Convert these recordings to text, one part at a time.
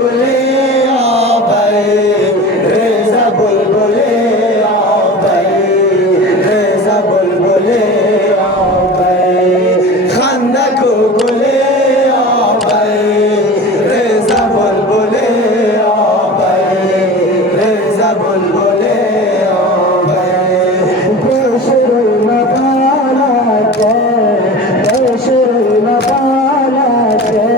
बुलबुले आओ भाई रेजा बुलबुले आओ भाई रेजा बुलबुले आओ भाई खाना को गुले आओ भाई रेजा बुलबुले आओ भाई रेजा बुलबुले आओ भाई बेशुर मबाला के बेशुर मबाला के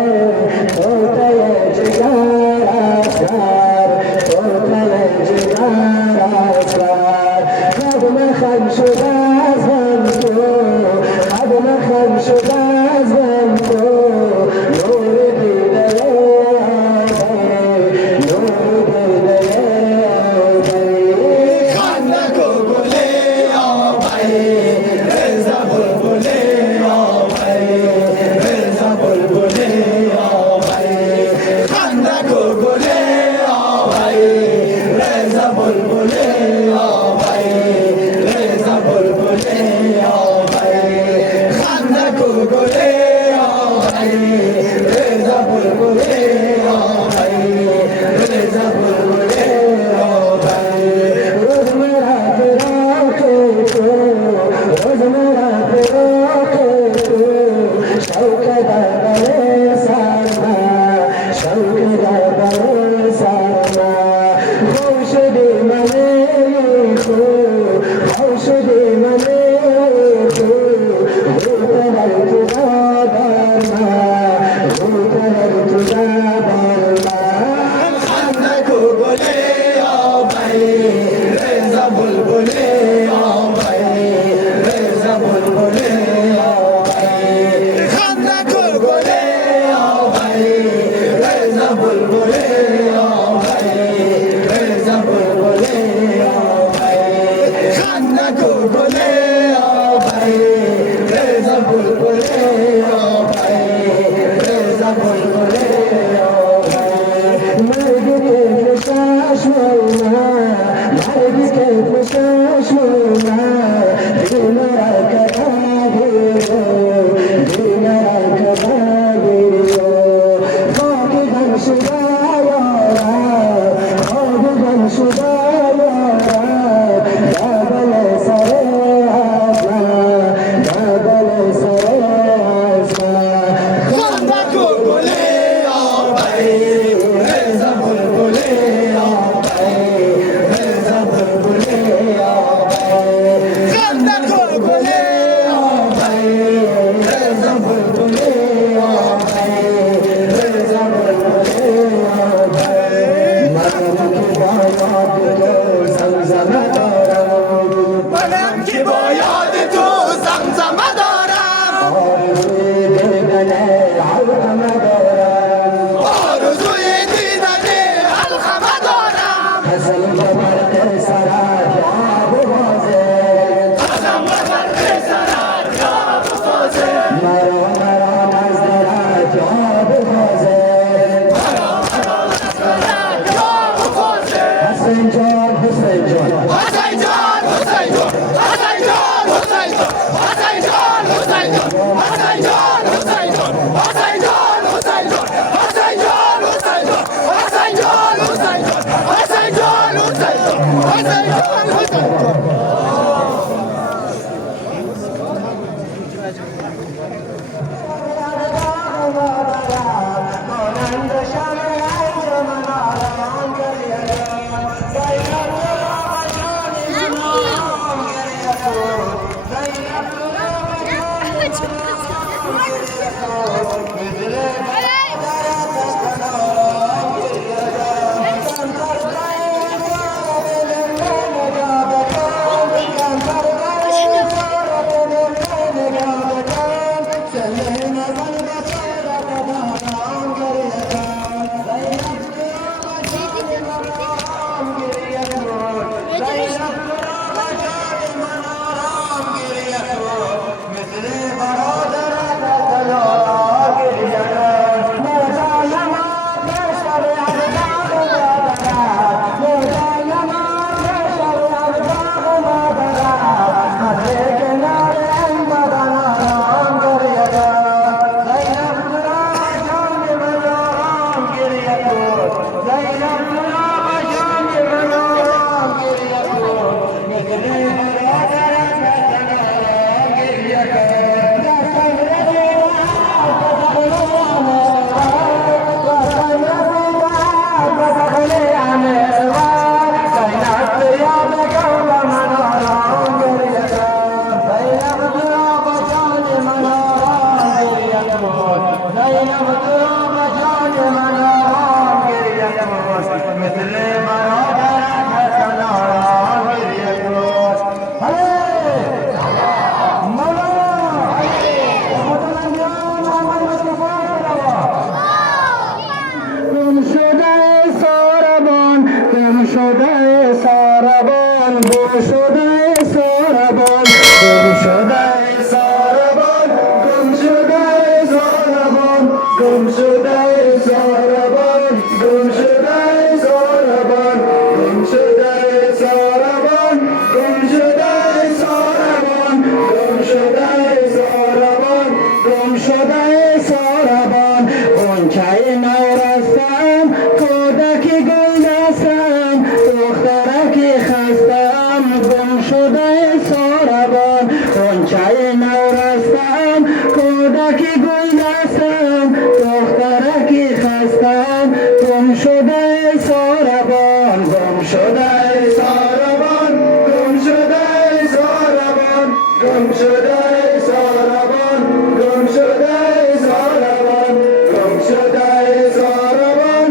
গুমশুদায় সারাবন গুমশুদায় সারাবন গুমশুদায় সারাবন গুমশুদায় সারাবন গুমশুদায় সারাবন গুমশুদায় সারাবন গুমশুদায় সারাবন গুমশুদায় সারাবন গুমশুদায় সারাবন গুমশুদায় সারাবন পঞ্চায় নওরাস্তাম খোদা কি গুলদাস্তাম তোখরা কি খাস্তাম গুমশুদায় সারাবন পঞ্চায় নওরাস্তাম খোদা কি গুলদাস্তাম তোখরা কি খাস্তাম গুমশুদায় সারাবন গুমশুদায় সারাবন গুমশুদায় সারাবন গুমশুদায় সারাবন গুমশুদায় সারাবন গুমশুদায় সারাবন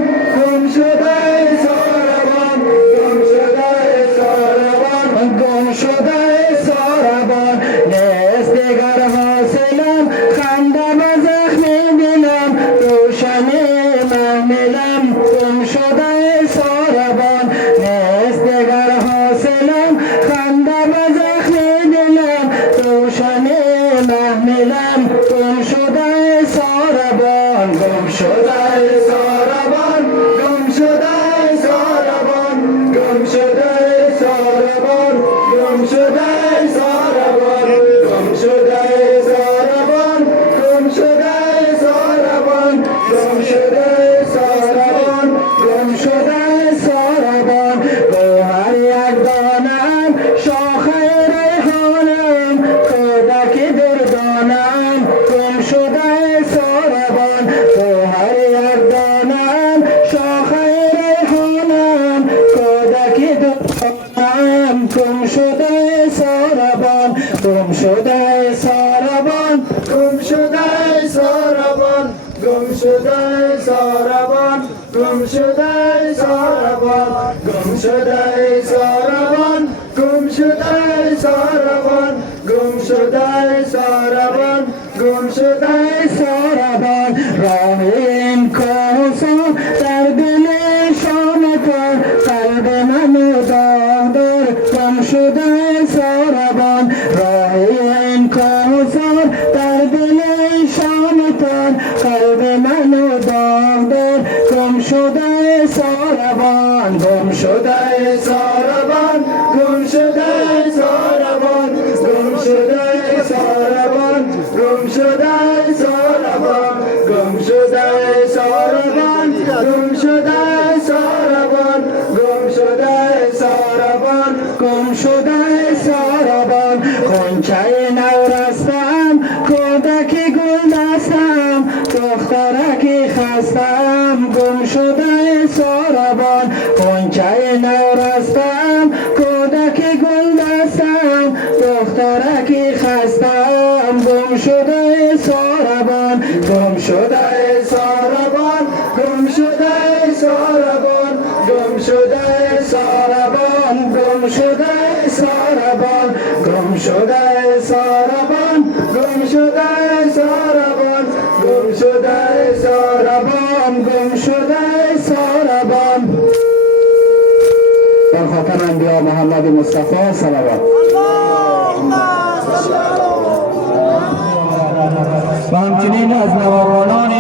গুমশুদায় সারাবন গুমশুদায় সারাবন গুমশুদায় সারাবন নেস্তেগার হাসিলাম খান্দাম জখমি দিলাম তোশানে মাহমিলাম গুমশুদায় সারাবন নেস্তেগার হাসিলাম খান্দাম জখমি দিলাম তোশানে মাহমিলাম গুমশুদায় সারাবন গুমশুদায় সারাবন গুমশুদায় সারাবন গুমশুদায় সারাবন গুমশুদায় সারাবন গুমশুদায় সারাবন গুমশুদায় সারাবন গুমশুদায় সারাবন গুমশুদায় সারাবন গোহার এক দানাম শাখায় রেহানাম খোদা কি দুর্দানাম গুমশুদায় সারাবন গোহার এক দানাম শাখায় রেহানাম খোদা কি দুর্দানাম গুমশুদায় সারাবন গুমশুদায় সারাবন গুমশুদায় সারাবন গুমশুদায় সারাবন গুমশুদায় সারাবন গুমশুদায় সারাবন গুমশুদায় সারাবন গুমশুদায় সারাবন গুমশুদায় সারাবন রহিম কোসো তার দিলে সমতর কালবে মানু দর গুমশুদায় সারাবন রহিম কোসো তার দিলে সমতর কালবে মানু দর গুমশুদায় সারাবন গুমশুদায় সারাবন গুমশুদায় সারাবন গুমশুদায় সারাবন গুমশুদায় সারাবন গুমশুদায় সারাবন গুমশুদায় সারাবন গুমশুদায় সারাবন গুমশুদায় সারাবন কোনচায় নওরাস্তাম খোদা কি গুলদাস্তাম তোখরা কি খাস্তাম গুমশুদায় সারাবন কোনচায় নওরাস্তাম খোদা কি গুলদাস্তাম তোখরা কি খাস্তাম গুমশুদায় সারাবন গুমশুদায় সারাবন গুমশুদায় সারাবন গুমশুদায় সারাবন গুমশুদায় সারাবন গুমশুদায় সারাবন গুমশুদায় সারাবন গুমশুদায় সারাবন গুমশুদায় সারাবন خاتم انبیا محمد مصطفی صلوات و همچنین از نوارانان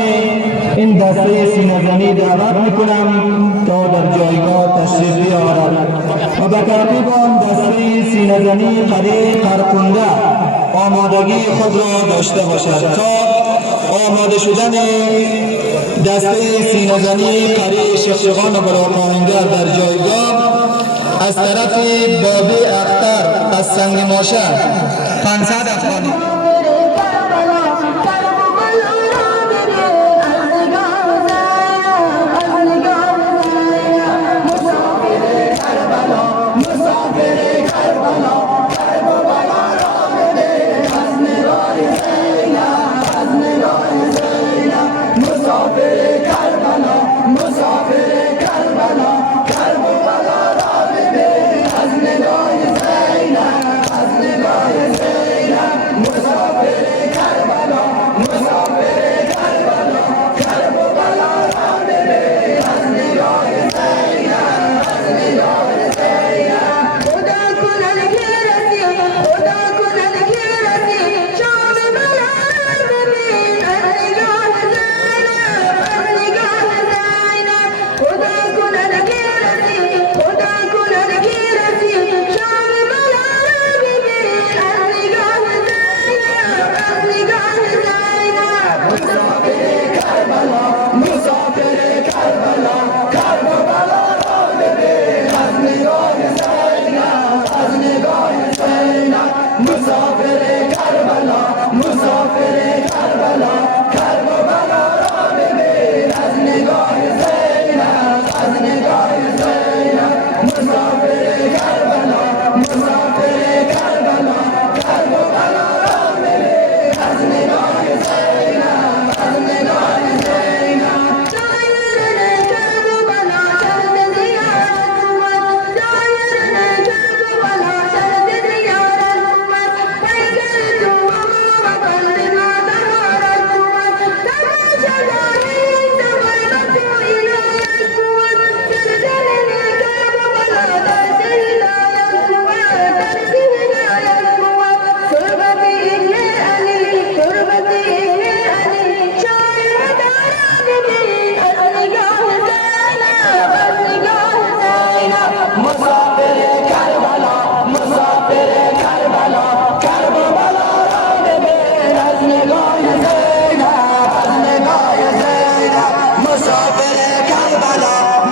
این دسته سینه‌زنی دعوت میکنم تا در جایگاه تشریف بیاورد و به ترتیب آن دسته سینه‌زنی قریب فرخنده آمادگی خود را داشته باشد تا آماده شدن دسته سینه‌زنی قریب شخشقان بلارخانگر در جایگاه از طرف بابی اختر از سنگ ماشه 500 افغانی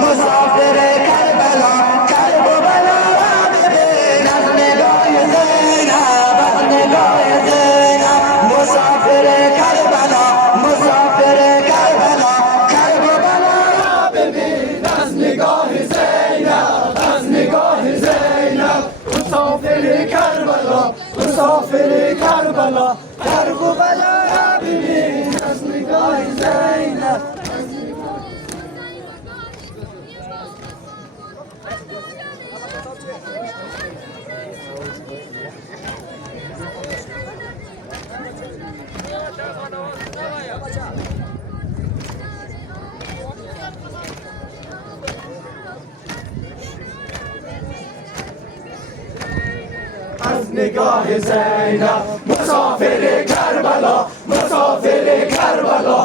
مسافر کربلا کربلا ببین از نگاه زینب از نگاه زینب مسافر کربلا کربلا ببین از نگاه زینب از نگاه زینب مسافر کربلا کربلا ببین از نگاه زینب از نگاه زینب مسافر کربلا